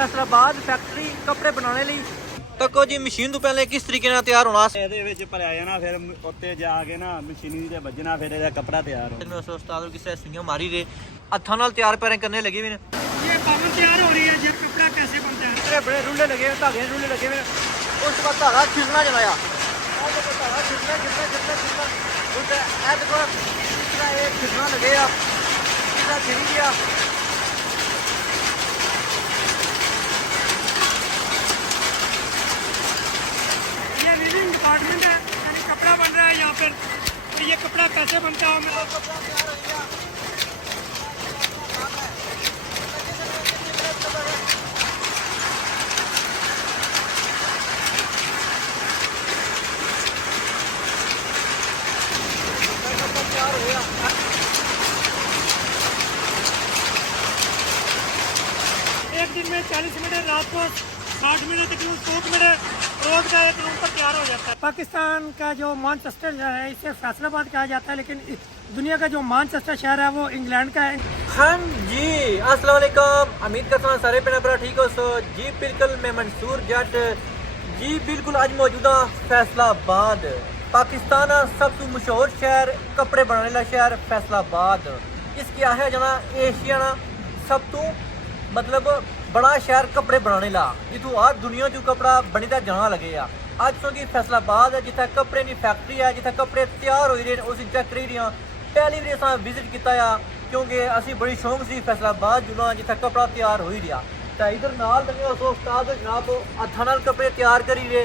Faisalabad factory कपड़े बनाने ਲਈ तको जी मशीन तो पहले किस तरीके ਨਾਲ ਤਿਆਰ ਹੋਣਾ ਇਹਦੇ ਵਿੱਚ ਭਰਿਆ ਜਾਣਾ ਫਿਰ ਉੱਤੇ ਜਾ ਕੇ ਨਾ ਮਸ਼ੀਨਰੀ ਤੇ ਵੱਜਣਾ ਫਿਰ ਇਹਦਾ ਕੱਪੜਾ ਤਿਆਰ ਹੋ जाना उस्ताद किस तरह सुइयां मारी रे हत्थों नाल तैयार पैरें करने लगे हुए ये बावन तैयार हो रही है। ये कपड़ा कैसे बनता है? इतने बड़े रुले लगे हुए धागे रुले लगे हुए उस बाद धागा खींचना चलाया और देखो धागा खींचना उस ऐ देखो इस तरह ये खींचना लगे आप इस तरह खींच गया ये वीविंग डिपार्टमेंट है, यानी कपड़ा बन रहा है यहाँ पर। तो ये कपड़ा कैसे बनता है? मैं कपड़ा तैयार हो गया तैयार हो गया एक दिन में 40 मिनट, रात को 60 मिनट, तकरीबन 100 मिनट रोज का एक रूम पर तैयार हो जाता है। पाकिस्तान का जो मानचेस्टर है इसे फैसलाबाद कहा जाता है, लेकिन दुनिया का जो मानचेस्टर शहर है वो इंग्लैंड का है। हाँ जी अस्सलाम वालेकुम उम्मीद करता हूँ सारे भैन भरा ठीक हो सो जी बिल्कुल मैं मंसूर जट जी बिल्कुल आज मौजूदा फैसलाबाद पाकिस्तान का सब तो मशहूर शहर कपड़े बनाने वाला शहर फैसलाबाद इसकी आखिया जाना एशिया ना सब तो मतलब बड़ा शहर कपड़े बनाने ला जितों हर दुनिया चो कपड़ा बनी दा जाना लगे आ अज सो की फैसलाबाद है जिथे कपड़े की फैक्ट्री है जिथे कपड़े तैयार हो रहे हैं उस चेक करी रही पहली बार अस विजिट किया क्योंकि असी बड़ी शौक से फैसलाबाद जुना जिथे कपड़ा तैयार हो ही रहा तो इधर नाल लगे उस उस्ताद जनाब हथा नाल कपड़े तैयार करी रहे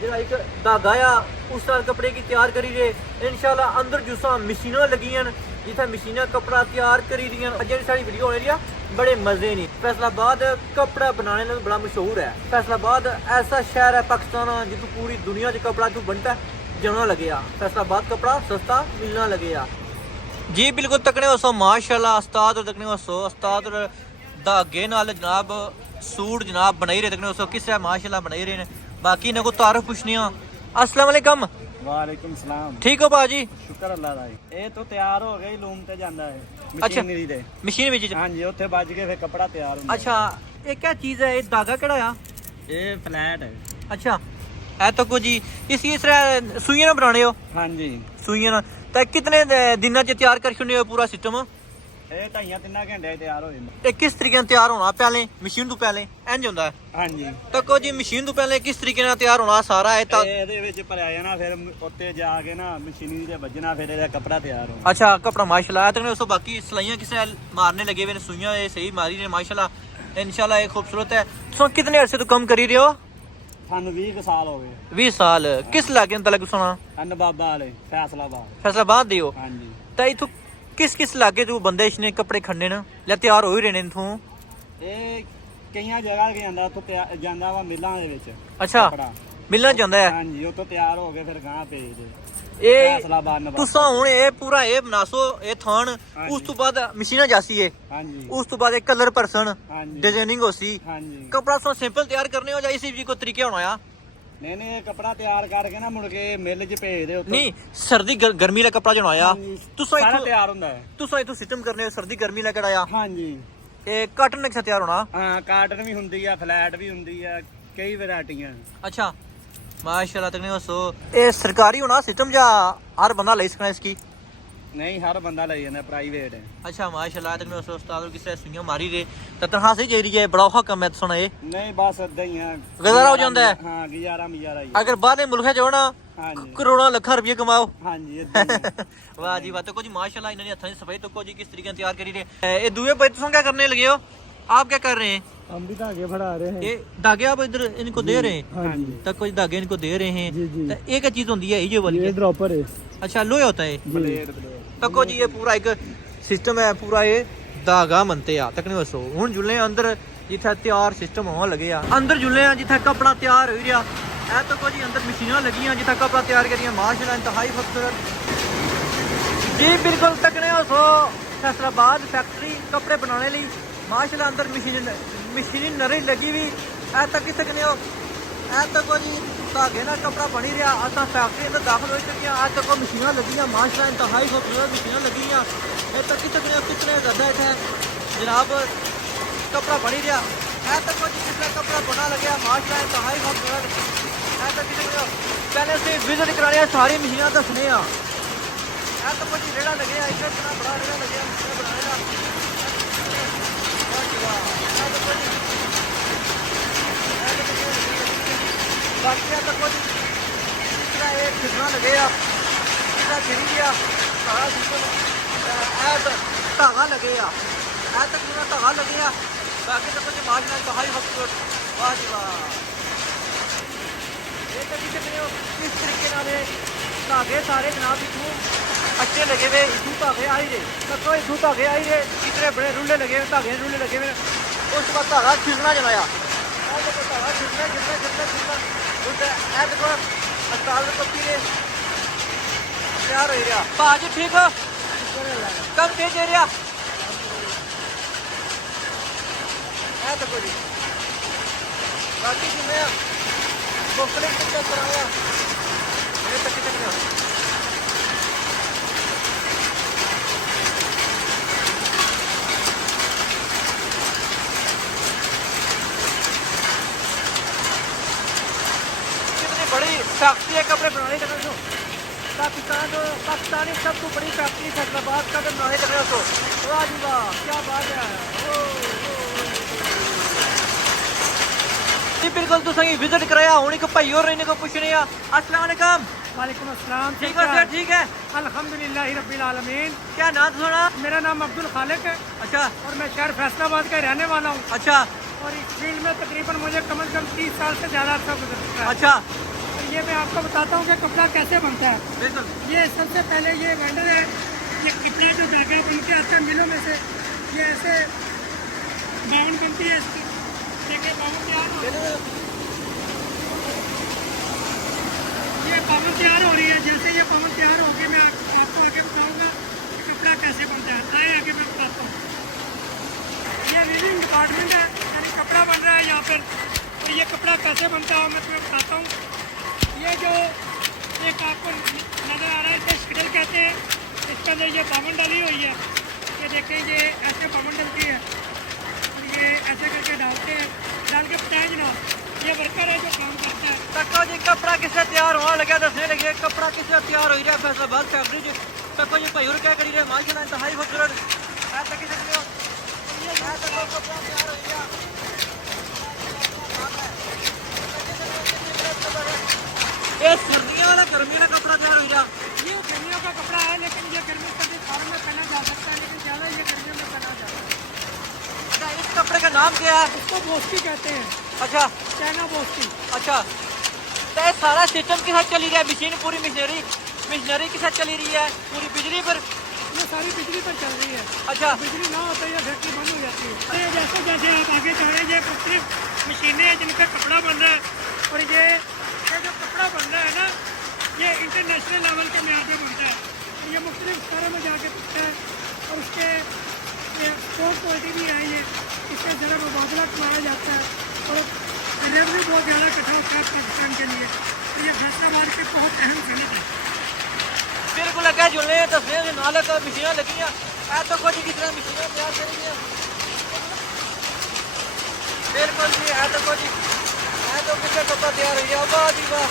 जो एक धागा आ उस नाल कपड़े की तैयार करी रहे इंशाल्लाह अंदर जुसा मशीनां लगियां जिथे मशीनां कपड़ा तैयार करी रही जी सारी वीडियो होने रही बड़े मजे नहीं फैसलाबाद कपड़ा बनाने में बड़ा मशहूर है फैसलाबाद ऐसा शहर है पाकिस्तान जितों पूरी दुनिया च कपड़ा जो बनता है जाना लगे फैसलाबाद कपड़ा सस्ता मिलना लगे जी बिल्कुल तकने हो माशाल्लाह उस्ताद और तकने हो उस्ताद और धागे नाल जनाब सूट जनाब बनाई रहे तकने हो किस तरह माशाल्लाह बनाई रहे हैं बाकी इन्हें को तारुफ पूछनी अस्सलाम वालेकुम वालेकुम सलाम ठीक हो भाजी ਸ਼ੁਕਰ ਅੱਲਾਹ ਦਾ ਇਹ ਤੋਂ ਤਿਆਰ ਹੋ ਗਈ ਲੂਮ ਤੇ ਜਾਂਦਾ ਹੈ ਅੱਛਾ। ਮਸ਼ੀਨਰੀ ਦੇ मशीन विच ਹਾਂਜੀ ਉੱਥੇ ਵੱਜ ਕੇ ਫਿਰ ਕੱਪੜਾ ਤਿਆਰ ਹੁੰਦਾ अच्छा ये क्या चीज़ है ये धागा केड़ा आ ਇਹ ਫਲੈਟ ਹੈ अच्छा है तो कुछ जी इस तरह सुइयां ना बनाने हो ਹਾਂਜੀ सुइयां ना तो कितने दिनों च तैयार कर छुड़ने हो पूरा सिस्टम ਇਹ 2.5-3 ਘੰਟੇ 'ਚ ਤਿਆਰ ਹੋ ਜਾਂਦਾ ये किस तरीके नाल तैयार होना पहले मशीन तो पहले इंज होंदा है ਹਾਂਜੀ तो कुछ जी मशीन तो पहले किस तरीके नाल तैयार होना सारा है ता... ਇਹਦੇ ਵਿੱਚ ਭਰਿਆ ਜਾਣਾ ਫਿਰ ਉੱਤੇ ਜਾ ਕੇ ਨਾ ਮਸ਼ੀਨਰੀ ਤੇ ਵੱਜਣਾ ਫਿਰ ਇਹਦਾ ਕੱਪੜਾ ਤਿਆਰ ਹੋ अच्छा कपड़ा माशाल्लाह तक उसको बाकी सिलाइयां किसे मारने लगे हुए सुइयां ये सही मारी ने माशाल्लाह इंशाल्लाह ये खूबसूरत है तो कितने अरसे तो कम करी रहे हो ਸਾਨੂੰ 20 ਕੁ ਸਾਲ ਹੋ ਗਏ 20 साल किस इलाके में तलक सुना ਅੰਨ ਬਾਬਾ ਵਾਲੇ ਫੈਸਲਾਬਾਦ फैसलाबाद दियो ਹਾਂਜੀ तो इथों किस इलाके चो बंदे इसने कपड़े खड़ने न या तैयार हो ही रहे ने इथों ਇਹ ਕਈਆਂ ਜਗ੍ਹਾ ਤੇ ਜਾਂਦਾ ਉੱਥੋਂ ਜਾਂਦਾ ਵਾ ਮਿਲਾਂ ਦੇ ਵਿੱਚ अच्छा ਕੱਪੜਾ मिलना चाहता है ਹਾਂਜੀ ਉੱਥੋਂ ਤਿਆਰ ਹੋ ਕੇ ਫਿਰ ਗਾਂ ਭੇਜਦੇ ये ਫੈਸਲਾਬਾਦ ਨਵਾਂ तुसा हुन ये पूरा ये बनासो ये थान ਹਾਂਜੀ। उस तो बाद मशीना जासी है ਹਾਂਜੀ उस तो बाद एक कलर परसन ਹਾਂਜੀ डिजाइनिंग होसी ਹਾਂਜੀ कपड़ा सो सिंपल तैयार करने हो या इसी भी को तरीके होना आ ਨਹੀਂ ਨਹੀਂ ਇਹ ਕੱਪੜਾ ਤਿਆਰ ਕਰਕੇ ਨਾ ਮੁੜ ਕੇ ਮਿਲ 'ਚ ਭੇਜਦੇ ਉੱਥੋਂ नहीं सर्दी गर्मी का कपड़ा जो आया ਹਾਂਜੀ, तुसा ਸਾਰਾ इथों ਤਿਆਰ ਹੁੰਦਾ ਹੈ तुसा इथों सिस्टम करने हो सर्दी गर्मी ला आया ਹਾਂਜੀ ये काटन नक्शा तैयार होना ਹਾਂ ਕਾਟਨ ਵੀ ਹੁੰਦੀ ਆ ਫਲੈਟ ਵੀ ਹੁੰਦੀ ਆ ਕਈ ਵੈਰਾਈਟੀਆਂ अच्छा माशाल्लाह तक नहीं सो ये सरकारी होना सिस्टम या हर बंदा ले सकना इसकी ਨਹੀਂ ਹਰ ਬੰਦਾ ਲੈ ਜਾਂਦਾ ਪ੍ਰਾਈਵੇਟ ਹੈ अच्छा माशाल्लाह तक नहीं सो उस्ताद किस तरह सुइयां मारी रे तो तनखा सही जे रही है बड़ा औखा कम है सुना ये ਨਹੀਂ ਬਸ ਏਦਾਂ ਹੀ ਆ ਗੁਜ਼ਾਰਾ ਹੋ ਜਾਂਦਾ ਹੈ? ਹਾਂ ਗੁਜ਼ਾਰਾ ਮਜ਼ਾਰਾ ਹੀ अगर बाहर मुल्क च होना ਹਾਂਜੀ करोड़ों लाख रुपये कमाओ ਹਾਂਜੀ ਏਦਾਂ ਹੀ ਆ। वाह जी वाह तो कुछ माशाल्लाह इन्होंने हथा सफाई तो कुछ किस तरीके तैयार करी रहे ये दुए भाई तुम क्या करने लगे हो आप क्या कर रहे हैं हम भी धागे फड़ा रहे हैं ये धागे आप इधर इनको दे रहे हैं हाँ जी तो कुछ धागे इनको दे रहे हैं जी, जी। तो ये क्या चीज होती है ये वाली ये ड्रॉपर है अच्छा लोहे होता है ब्लेड तो कुछ ये पूरा एक सिस्टम है पूरा ये धागा बनते आ तक नहीं दसो हूँ जुले अंदर जिथे तैयार सिस्टम होने लगे आ अंदर जुले जिथे कपड़ा तैयार हो रहा है तो कुछ अंदर मशीनां लगियां जिथे कपड़ा तैयार करिए माशाल्लाह इंतहाई खूबसूरत जी बिल्कुल तकने हो सो फैसलाबाद फैक्ट्री कपड़े बनाने ਲਈ माशाल्लाह अंदर मशीनरी लगी हुई ऐ तक किस सकने हो ऐ तक जी धागे नाल कपड़ा बनी रहा असां फैक्ट्री अंदर दाखिल हो चुके हैं ऐ तक मशीनां लगियां माशाल्लाह इंतहाई खूबसूरत मशीनां लगियां ऐ तक किस सकने हो कितने ज़्यादा इत्थे जनाब कपड़ा बनी रहा ऐसा कुछ जिसका कपड़ा बना लगे माशाल्लाह इंतहाई खूबसूरत ऐसा किसी को पहले से विजिट कराने सारी मशीनें दसने ऐसा कुछ रेड़ा लगे इतना इतना बड़ा रेड़ा लगे मशीनें बनाने का बाकी ऐसा कुछ एक खिसना लगे खिरी गया सारा सिस्टम धागा लगे ऐसा पूरा धागा लगे बाकी तो कुछ माशा इंतहाई खूबसूरत वाह जी वाह ये कभी सकते हो किस तरीके धागे सारे जनाब इतू अच्छे लगे हुए इतू धागे आई रहे तो इतू धागे आई रहे कितने बड़े रुले लगे हुए धागे रुले लगे हुए उस बाद धागा खिसना जमाया धागा खिसना खिसना खिसना खिसना देखो अस्पताल में कपी ने तैयार हो रहा भाजी ठीक हो कब तेज दे रहा है देखो जी बाकी जी मैं मुख्तलिफ चेक कराऊंगा मेरे तक तक कितनी बड़ी फैक्ट्री है कपड़े बनाने का जो पाकिस्तानी सबको बड़ी फैक्ट्री फैसलाबाद का तो बनाने का तो वाह जी वाह क्या बात है जी बिल्कुल तो सही विजिट कराया होने को भाई और रहने को पूछने अस्सलाम वालेकुम वालेकुम अस्सलाम। ठीक है सर ठीक है अल्हम्दुलिल्लाह रब्बिल आलमीन। क्या नाम सुना मेरा नाम अब्दुल खालिक है। अच्छा और मैं शहर फैसलाबाद का रहने वाला हूँ। अच्छा और इस फील्ड में तकरीबन मुझे कम से कम 30 साल से ज़्यादा अर्सा गुजर चुका है। अच्छा और ये मैं आपको बताता हूँ कि कपड़ा कैसे बनता है। बिल्कुल ये सबसे पहले ये वेंडर है, ये कपड़े जो धागे बन के आते हैं मिलों में से, ये ऐसे बावन बनती है इसकी, देखिए बावन तैयार हो ये बावन तैयार हो रही है। जैसे ये बावन तैयार होगी मैं आपको आगे बताऊँगा कि कपड़ा कैसे बनता है। आए आगे मैं बताता हूँ। ये वीविंग डिपार्टमेंट है, यानी कपड़ा बन रहा है यहाँ पर। और ये कपड़ा कैसे बनता है मैं तुम्हें बताता हूँ। ये जो एक आपको नज़र आ रहा है इसे शिडल कहते हैं। इसके अंदर ये बावन डाली हुई है। ये देखें ये ऐसे बावन डलती है और ये ऐसे करके डालते हैं, डाल के पटाए जनाब। ये वर्कर है जो काम करता है। तको जी कपड़ा किससे तैयार होने लगा दसने लगे कपड़ा किससे तैयार हो रहा है फैसलाबाद फैक्ट्री जी तको जी भाई और क्या करी रहे माशाल्लाह इंतहाई खूबसूरत ऐसा किसे सकते हो ये कपड़ा तैयार हो गया ये सर्दियों वाला गर्मी वाला कपड़ा तैयार हो गया ये गर्मियों का कपड़ा है, लेकिन ये गर्मी सर्दी सालों में पहना जा सकता है, लेकिन ज़्यादा ये गर्मियों में पहना जाता है। अच्छा इस कपड़े का नाम क्या है इसको बोस्की कहते हैं। अच्छा चाइना बोस्की। अच्छा तो ये सारा सिस्टम के साथ चली रहा है मशीन पूरी मशीनरी के साथ चली रही है पूरी बिजली पर ये सारी बिजली पर चल रही है। अच्छा बिजली ना होता है फैक्ट्री बंद हो जाती है। अरे जैसे जैसे आप आगे चढ़े ये मुख्तलिफ मशीनें हैं जिनका कपड़ा बन रहा है। और ये जो कपड़ा बन रहा है ना, ये इंटरनेशनल लेवल के म्यार पे बनता है। और ये मुख्तलिफ शहरों में जाके बिकता है और उसके स्पोर्ट क्वालिटी भी है। ये इससे ज़रा मुबादला करवाया जाता है और रेवेन्यू बहुत ज़्यादा इकट्ठा होता है पाकिस्तान के लिए। तो ये फैसलाबाद की बहुत अहम सनत है। बिल्कुल अगर जुड़ने तस्वीर के नाल मशीन लगी तो कुछ किस तरह मशीन तैयार करेंगे बिल्कुल जी है तो कुछ है तो किसका कपड़ा तैयार हो गया वाह जी वाह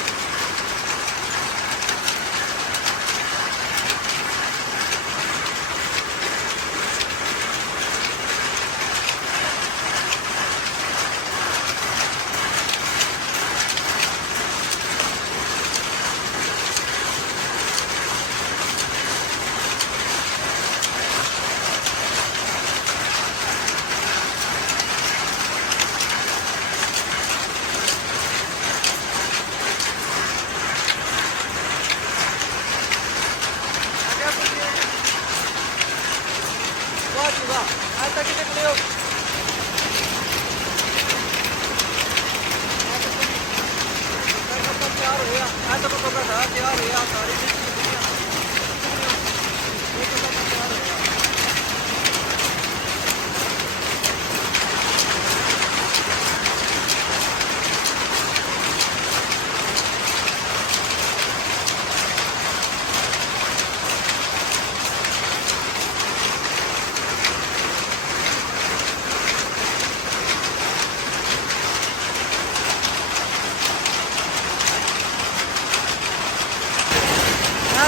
आज तक कितने हो तैयार हो गया आज तक कपड़ा था तैयार हो गया सारी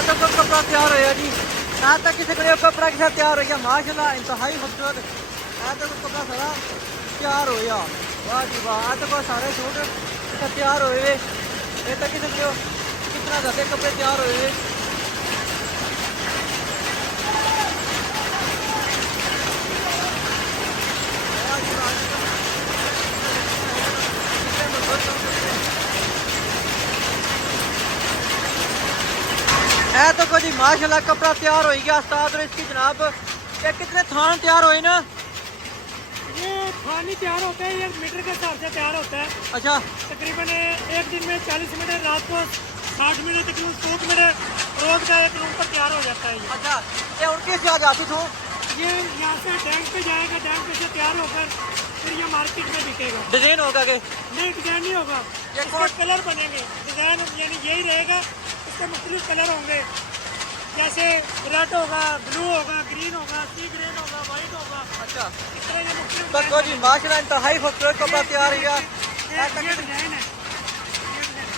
तो कोई कपड़ा तैयार होया जी, यहाँ तक किसी को कपड़ा के साथ तैयार हो गया माशाल्लाह, इंतहाई खूबसूरत। यहाँ तक कपड़ा सारा तैयार हो गया, वाह जी वाह। यहाँ तक सारे सूट तैयार हुए, ये तक किसी को कितना ज़्यादा कपड़े तैयार हुए। है तो कोई माशाल्लाह कपड़ा तैयार हो गया उस्ताद। और इसकी जनाब ये कितने थान तैयार हुए ना? ये थान ही तैयार होता है, ये मीटर के हिसाब से तैयार होता है। अच्छा, तकरीबन एक दिन में 40 मीटर, रात को 60 मिनट, तकरीबन 100 मिनट रोज का एक रूम पर तैयार हो जाता है। अच्छा, ये उनके से आज आती थो ये यहाँ से डैंग पे जाएगा, डैंग पे से तैयार होकर फिर ये मार्केट में बिकेगा। डिजाइन होगा के? नहीं, डिजाइन नहीं होगा, ये इसके कलर बनेंगे। डिजाइन यानी यही रहेगा, इसके मुख्तलिफ कलर होंगे, जैसे रेड होगा, ब्लू होगा, ग्रीन होगा, सी ग्रीन होगा, वाइट होगा। अच्छा, इस तरह ये मुख्तलिफ बस कोई माशाल्लाह इंतहाई खूबसूरत कपड़ा तैयार हुआ। ये डिजाइन है,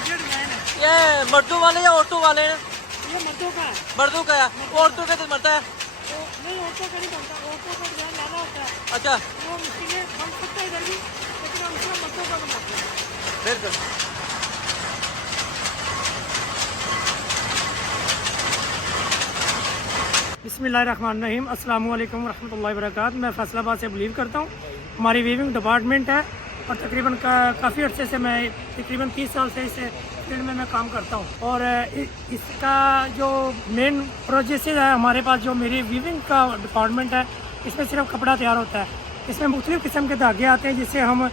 ये डिजाइन है। ये मर्दों वाले या औरतों वाले हैं? ये मर्दों का है। मर्दों का है, औरतों का तो मरता है। तो नहीं, औरतों का नहीं बनता, औरतों का डिजाइन लाना होता है। अच्छा, वो मशीनें बन सकता है इधर भी, लेकिन हम इसमें मर्दों का बनाते हैं। बिल्कुल। बिस्मिल्लाहिर्रहमानिर्रहीम, अस्सलाम वालेकुम रहमतुल्लाहि व बरकातहू। मैं फैसलाबाद से बिलीव करता हूँ। हमारी वीविंग डिपार्टमेंट है और तकरीबन काफ़ी अर्से से मैं तकरीबन 30 साल से इस फील्ड में मैं काम करता हूँ। और इसका जो मेन प्रोसेस है हमारे पास, जो मेरी वीविंग का डिपार्टमेंट है, इसमें सिर्फ कपड़ा तैयार होता है। इसमें मुख्तलिफ़ किस्म के धागे आते हैं जिससे हम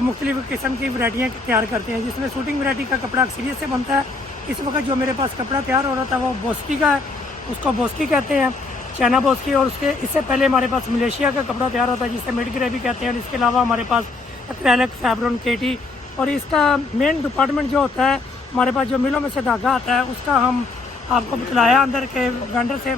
मुख्तलिफ़ किस्म की वैरायटियाँ तैयार करते हैं, जिसमें शूटिंग वैरायटी का कपड़ा अक्सरियत से बनता है। इस वक्त जो मेरे पास कपड़ा तैयार हो रहा था वो बोस्की का है, उसको बोस्की कहते हैं, चाइना बोस्की। और उसके इससे पहले हमारे पास मलेशिया का कपड़ा तैयार होता है जिसे मिड ग्रेवी कहते हैं। और इसके अलावा हमारे पास एक्रेलिक, फैब्रॉन, केटी। और इसका मेन डिपार्टमेंट जो होता है, हमारे पास जो मिलों में से धागा आता है उसका हम आपको बतलाया, अंदर के वेंडर से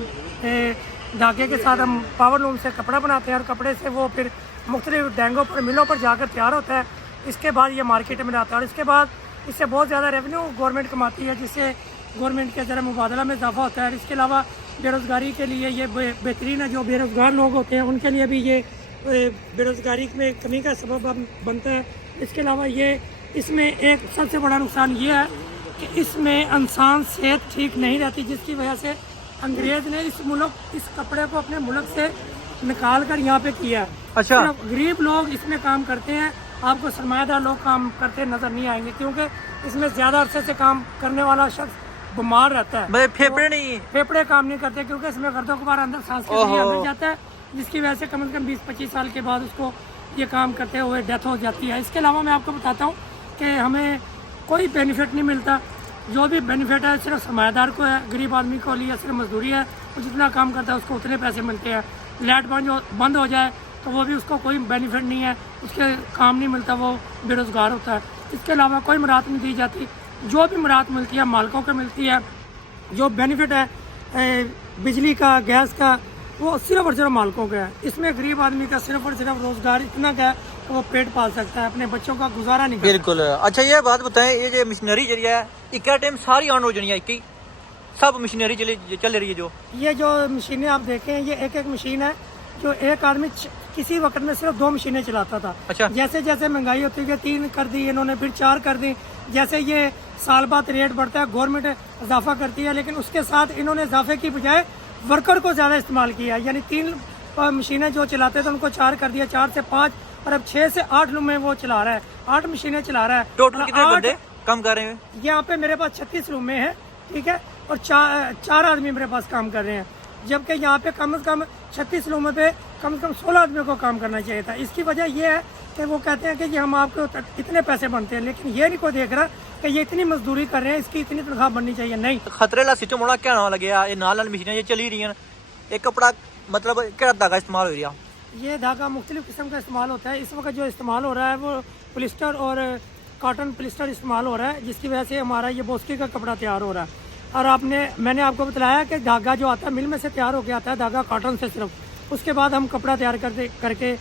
धागे के साथ हम पावर लूम से कपड़ा बनाते हैं और कपड़े से वो फिर मुख्तलिफ डैंगों पर, मिलों पर जाकर तैयार होता है। इसके बाद ये मार्केट में आता है और इसके बाद इससे बहुत ज़्यादा रेवेन्यू गवर्नमेंट कमाती है, जिससे गवर्नमेंट के ज़रा मुबादला में इजाफा होता है। इसके अलावा बेरोज़गारी के लिए ये बेहतरीन है। जो बेरोज़गार लोग होते हैं उनके लिए भी ये बेरोज़गारी में कमी का सबब बनता है। इसके अलावा ये इसमें एक सबसे बड़ा नुकसान ये है कि इसमें इंसान सेहत ठीक नहीं रहती, जिसकी वजह से अंग्रेज़ ने इस कपड़े को अपने मुल्क से निकाल कर यहाँ पे किया है। अच्छा, सिर्फ गरीब लोग इसमें काम करते हैं, आपको सरमायादार लोग काम करते नज़र नहीं आएंगे, क्योंकि इसमें ज़्यादा अरसे से काम करने वाला शख्स बीमार रहता है। मतलब फेफड़े नहीं? फेफड़े काम नहीं करते, क्योंकि इसमें गर्दों गुबार अंदर सांस के लिए अंदर जाता है, जिसकी वजह से कम से कम 20-25 साल के बाद उसको ये काम करते हुए डेथ हो जाती है। इसके अलावा मैं आपको बताता हूँ कि हमें कोई बेनिफिट नहीं मिलता। जो भी बेनिफिट है सिर्फ सरमायादार को है, गरीब आदमी को लिए सिर्फ मजदूरी है, वो जितना काम करता है उसको उतने पैसे मिलते हैं। लाइट बंद हो जाए तो वो भी उसको कोई बेनिफिट नहीं है, उसके काम नहीं मिलता, वो बेरोज़गार होता है। इसके अलावा कोई मराहत नहीं दी जाती। जो भी मराहत मिलती है मालिकों को मिलती है। जो बेनिफिट है बिजली का, गैस का, वो सिर्फ और सिर्फ मालिकों का है। इसमें गरीब आदमी का सिर्फ और सिर्फ रोज़गार इतना का है कि वो पेट पाल सकता है, अपने बच्चों का गुजारा नहीं कर सकता। बिल्कुल। अच्छा, ये बात बताएं, ये जो मशीनरी जरिया है एक टाइम सारी ऑन हो जानी है, एक सब मशीनरी चल रही है? जो मशीनें आप देखें, ये एक एक मशीन है जो एक आदमी किसी वक्त में सिर्फ 2 मशीनें चलाता था। अच्छा। जैसे जैसे महंगाई होती है 3 कर दी इन्होंने, फिर 4 कर दी। जैसे ये साल बाद रेट बढ़ता है, गवर्नमेंट इजाफा करती है, लेकिन उसके साथ इन्होंने इजाफे की बजाय वर्कर को ज़्यादा इस्तेमाल किया। यानी 3 मशीनें जो चलाते थे उनको 4 कर दिया, 4 से 5, और अब 6 से 8 में वो चला रहा है, 8 मशीनें चला रहा है। टोटल कितने बंदे काम कर रहे हैं? यहाँ पे मेरे पास 36 रूमें हैं, ठीक है, और 4 आदमी मेरे पास काम कर रहे हैं, जबकि यहाँ पे कम से कम 36 रूमों पे कम से कम 16 आदमियों को काम करना चाहिए था। इसकी वजह यह है कि वो कहते हैं कि ये हम आपको इतने पैसे बनते हैं, लेकिन ये नहीं कोई देख रहा कि ये इतनी मजदूरी कर रहे हैं, इसकी इतनी तनख्वाह बननी चाहिए। नहीं, खतरे ला सिस्टम होना क्या ना लगे, ये नाल मशीनें ये चली रही हैं, एक कपड़ा मतलब क्या धागा इस्तेमाल हो रहा? ये धागा मुख्तलिफ किस्म का इस्तेमाल होता है। इस वक्त जो इस्तेमाल हो रहा है वो पॉलिस्टर और कॉटन पॉलिस्टर इस्तेमाल हो रहा है, जिसकी वजह से हमारा ये बोस्की का कपड़ा तैयार हो रहा है। और मैंने आपको बताया कि धागा जो आता है मिल में से तैयार होकर आता है, धागा कॉटन से सिर्फ। उसके बाद हम कपड़ा तैयार करके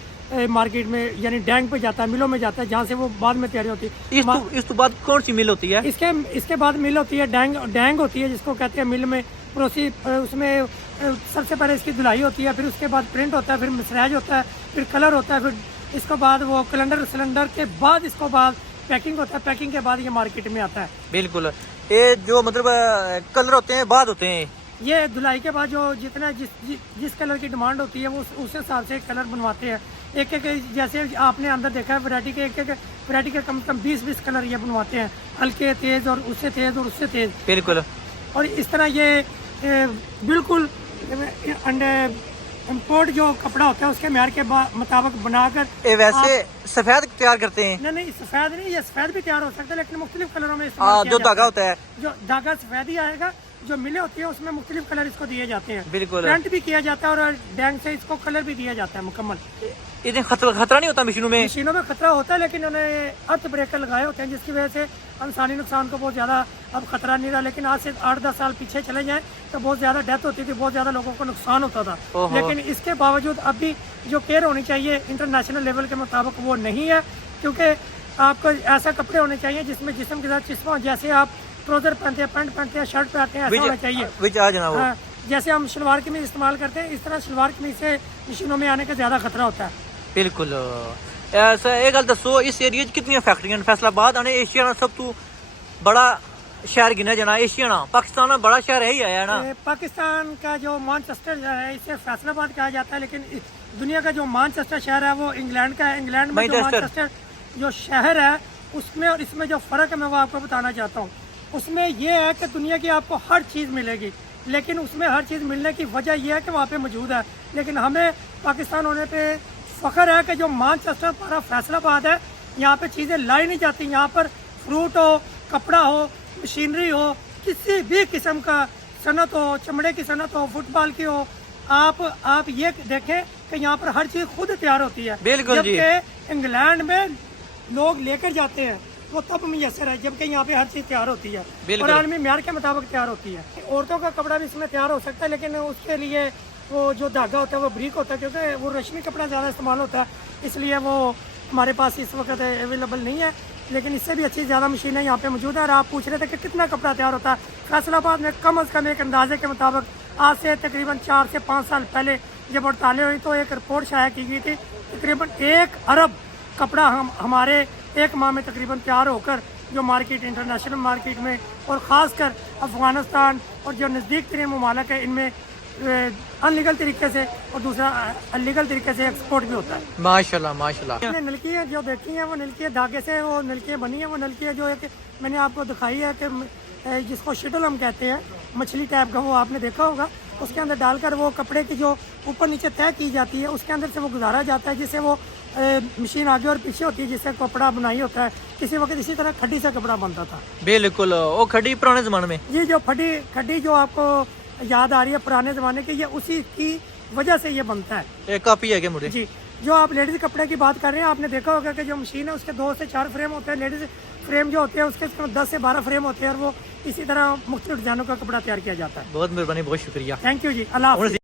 मार्केट में यानी डैंग पे जाता है, मिलों में जाता है, जहाँ से वो बाद में तैयारी होती है। इस तो बाद कौन सी मिल होती है? इसके बाद मिल होती है डैंग होती है, जिसको कहते हैं मिल में उसमें सबसे पहले इसकी धुलाई होती है, फिर उसके बाद प्रिंट होता है, फिर मसराज होता है, फिर कलर होता है, फिर इसके बाद वो सिलेंडर के बाद इसको बाद पैकिंग होता है, पैकिंग के बाद ये मार्केट में आता है। बिल्कुल, ये जो मतलब कलर होते हैं बाद होते हैं, ये धुलाई के बाद जो जितना जिस कलर की डिमांड होती है वो उस हिसाब से कलर बनवाते हैं। एक एक जैसे आपने अंदर देखा है वैरायटी के वैरायटी के कम से कम 20 कलर ये बनवाते हैं, हल्के तेज और उससे तेज और उससे तेज। बिल्कुल, और इस तरह ये बिल्कुल इम्पोर्ट जो कपड़ा होता है उसके म्यार के मुताबिक बनाकर ये वैसे सफेद तैयार करते हैं। नहीं सफेद नहीं, ये सफेद भी तैयार हो सकता है लेकिन मुख्तलिफ कलरों में इस्तेमाल किया जो जाता धागा होता है, जो धागा सफेद ही आएगा, जो मिले होती है उसमें मुख्तलिफ कलर इसको दिए जाते हैं। बिल्कुल, प्रिंट भी किया जाता है और डैंग से इसको कलर भी दिया जाता है मुकम्मल। इतने खतरा नहीं होता मशीनों में? मशीनों में खतरा होता है लेकिन उन्हें अर्थ ब्रेकर लगाए होते हैं जिसकी वजह से इंसानी नुकसान को बहुत ज़्यादा अब खतरा नहीं रहा। लेकिन आज से 8-10 साल पीछे चले जाएं तो बहुत ज़्यादा डेथ होती थी, बहुत ज़्यादा लोगों को नुकसान होता था। लेकिन इसके बावजूद अभी जो केयर होनी चाहिए इंटरनेशनल लेवल के मुताबिक वो नहीं है, क्योंकि आपको ऐसा कपड़े होने चाहिए जिसमें जिस्म के साथ चिस्मा, जैसे आप ट्राउजर पहनते हैं, पैंट पहनते हैं, शर्ट पहनते हैं, ऐसा होना चाहिए। हाँ, जैसे हम शलवार कमीज इस्तेमाल करते हैं इस तरह शलवार कमीज से मशीनों में आने का ज़्यादा खतरा होता है। बिल्कुल, ऐसा एक गल दसो, इस एरिया कितनी फैक्ट्रियां? फैसलाबाद आने एशिया ना सब तो बड़ा शहर गिना जाना, एशिया ना पाकिस्तान ना बड़ा शहर है ही है ना। पाकिस्तान का जो मानचेस्टर है इसे फैसलाबाद कहा जाता है, लेकिन दुनिया का जो मानचेस्टर शहर है वो इंग्लैंड का है। इंग्लैंड में जो मानचेस्टर जो शहर है उसमें और इसमें जो फ़र्क है मैं वो आपको बताना चाहता हूँ। उसमें यह है कि दुनिया की आपको हर चीज़ मिलेगी, लेकिन उसमें हर चीज़ मिलने की वजह यह है कि वहाँ पे मौजूद है। लेकिन हमें पाकिस्तान होने पे फ़ख्र है कि जो मानचेस्टर हमारा फैसलाबाद है यहाँ पे चीज़ें लाई नहीं जाती। यहाँ पर फ्रूट हो, कपड़ा हो, मशीनरी हो, किसी भी किस्म का सनत हो, चमड़े की सनत हो, फुटबॉल की हो, आप ये देखें कि यहाँ पर हर चीज़ खुद तैयार होती है। बिल्कुल जी। जबकि इंग्लैंड में लोग लेकर जाते हैं वो तब मुयसर है, जबकि यहाँ पे हर चीज़ तैयार होती है और आलमी म्यार के मुताबिक तैयार होती है। औरतों का कपड़ा भी इसमें तैयार हो सकता है, लेकिन उसके लिए वो जो धागा होता है वो ब्रीक होता है, क्योंकि वो रेशमी कपड़ा ज़्यादा इस्तेमाल होता है, इसलिए वो हमारे पास इस वक्त अवेलेबल नहीं है। लेकिन इससे भी अच्छी ज़्यादा मशीनें यहाँ पे मौजूद है। और आप पूछ रहे थे कि कितना कपड़ा तैयार होता है, फैसलाबाद में कम अज़ कम एक अंदाजे के मुताबिक आज से तकरीबन 4 से 5 साल पहले जब हड़तालें हुई तो एक रिपोर्ट शाया की गई थी, तकरीबन 1 अरब कपड़ा हमारे 1 माह में तकरीबन तैयार होकर जो मार्केट इंटरनेशनल मार्केट में और ख़ासकर अफ़गानिस्तान और जो नज़दीक तरीन ममालिक है इनमें अनलीगल तरीके से और दूसरा अनलीगल तरीके से एक्सपोर्ट भी होता है। माशाल्लाह माशाल्लाह। नलकियाँ जो देखी हैं वो नलकियाँ धागे से वो नलकियाँ बनी हैं। वो नलकियाँ जो है कि मैंने आपको दिखाई है कि जिसको शटल हम कहते हैं, मछली टाइप का, वो आपने देखा होगा, उसके अंदर डालकर वो कपड़े की जो ऊपर नीचे तय की जाती है उसके अंदर से वो गुजारा जाता है, जिससे वो मशीन आगे और पीछे होती है, जिससे कपड़ा बुनाई होता है। किसी वक्त इसी तरह खड्डी से कपड़ा बनता था। बिल्कुल, वो खड्डी पुराने ज़माने में ये जो खड्डी जो आपको याद आ रही है पुराने ज़माने की, ये उसी की वजह से ये बनता है। एक कॉपी है क्या मुझे जी? जो आप लेडीज़ कपड़े की बात कर रहे हैं, आपने देखा होगा कि जो मशीन है उसके 2 से 4 फ्रेम होते हैं। लेडीज़ फ्रेम जो होते हैं उसके 10 से 12 फ्रेम होते हैं और वो इसी तरह मुख्तलिफ डिजाइनों का कपड़ा तैयार किया जाता है। बहुत मेहरबानी, बहुत शुक्रिया। थैंक यू जी, अल्लाह हाफ़िज़।